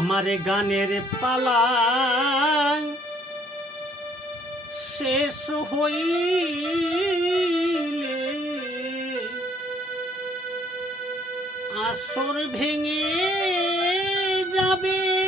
আমার গানের পালা শেষ হইলে আসর ভেঙে যাবে।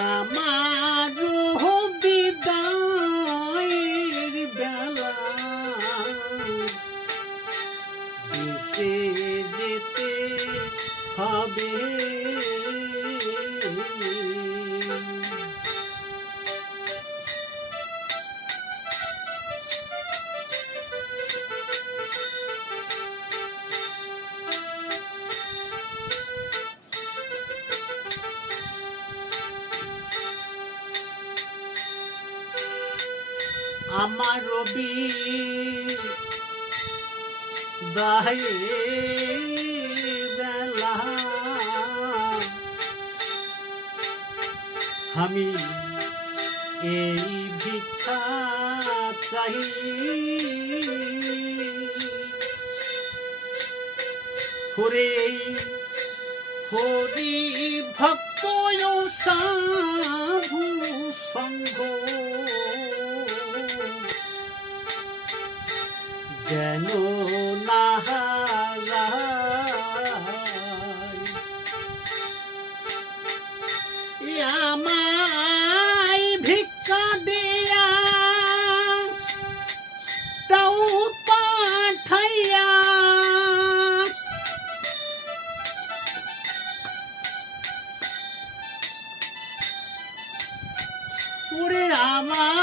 আমার আমার রবি আমি এই ভিক্ষা চাই। হরে হরি ভক্ত সাধু সঙ্গ। যেন না আমায় ভিক্ষা দিয়া তাও পাঠাইয়া ওরে আমায়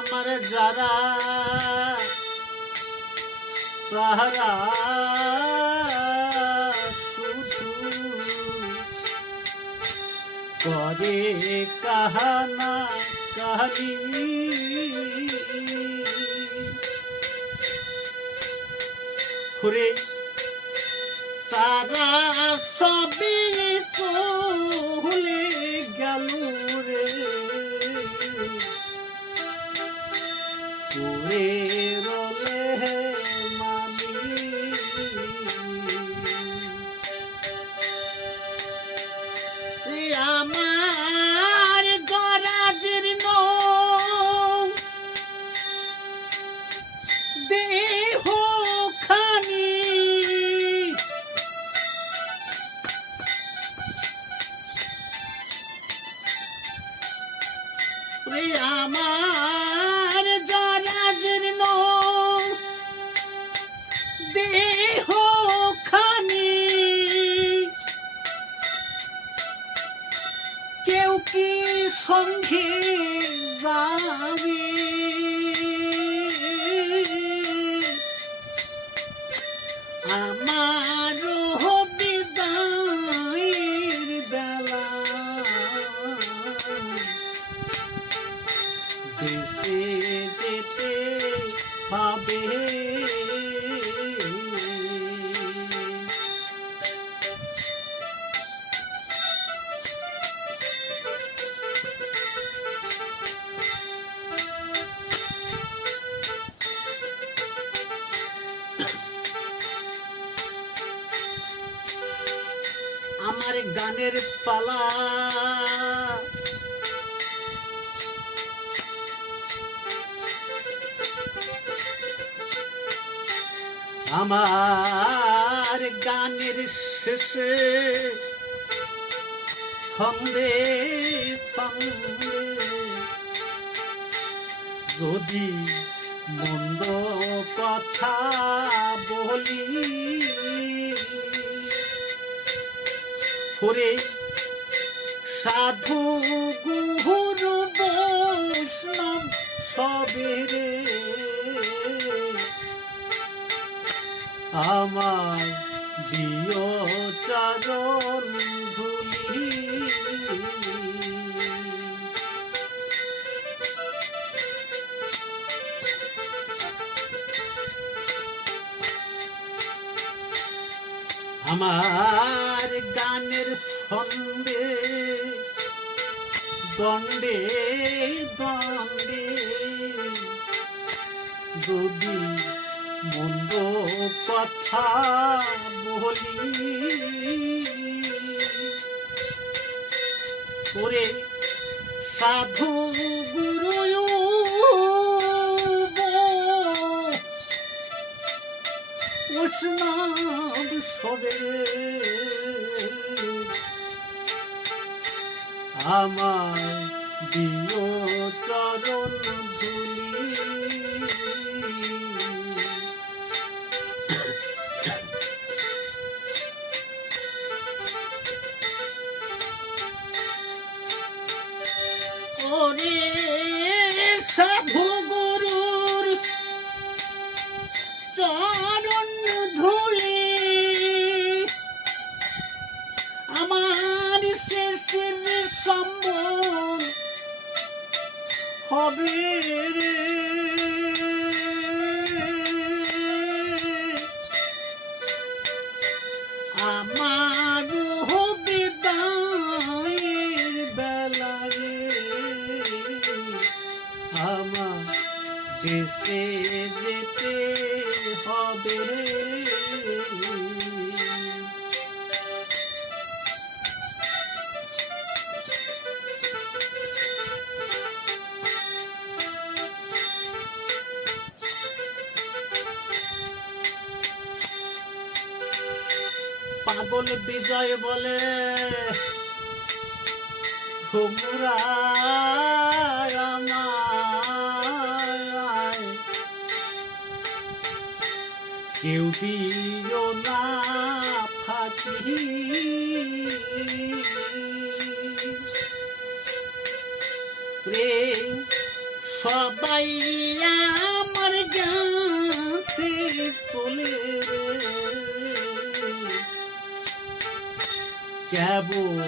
আমার যারা তাহারা শুধু করে কাহানা কাহানি হুরে তারা সবই চলে কি সঙ্গে যাবে গানের পালা আমার গানের শেষে ছন্দে ছন্দে যদি মন্দ কথা বলি করে সাধু গুরু বৈষ্ণব সবেরে আমার দিয় দণ্ডে দণ্ডে। যদি মন্দ কথা বলি করে সাধু গুরু উষ্ণব সবে। আমার দিও চরণ ধুলি। ওরে সাধু গুরুর চরণ Habib পাগল বিজয় বলে। কেউ দিও না ফাঁকি। প্রেম সবাই আমার গাছে চলে কেবল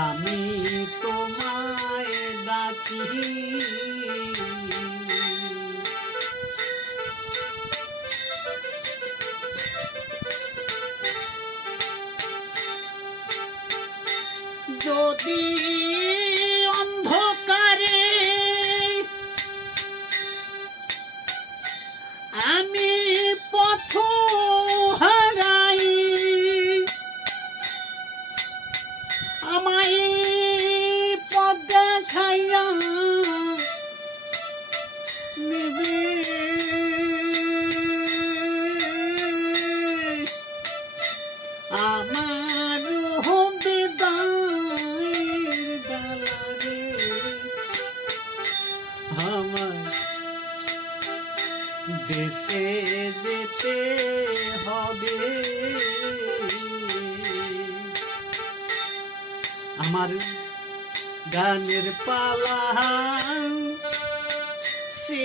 আমি তোমায় ডাকি। যদি পালা সে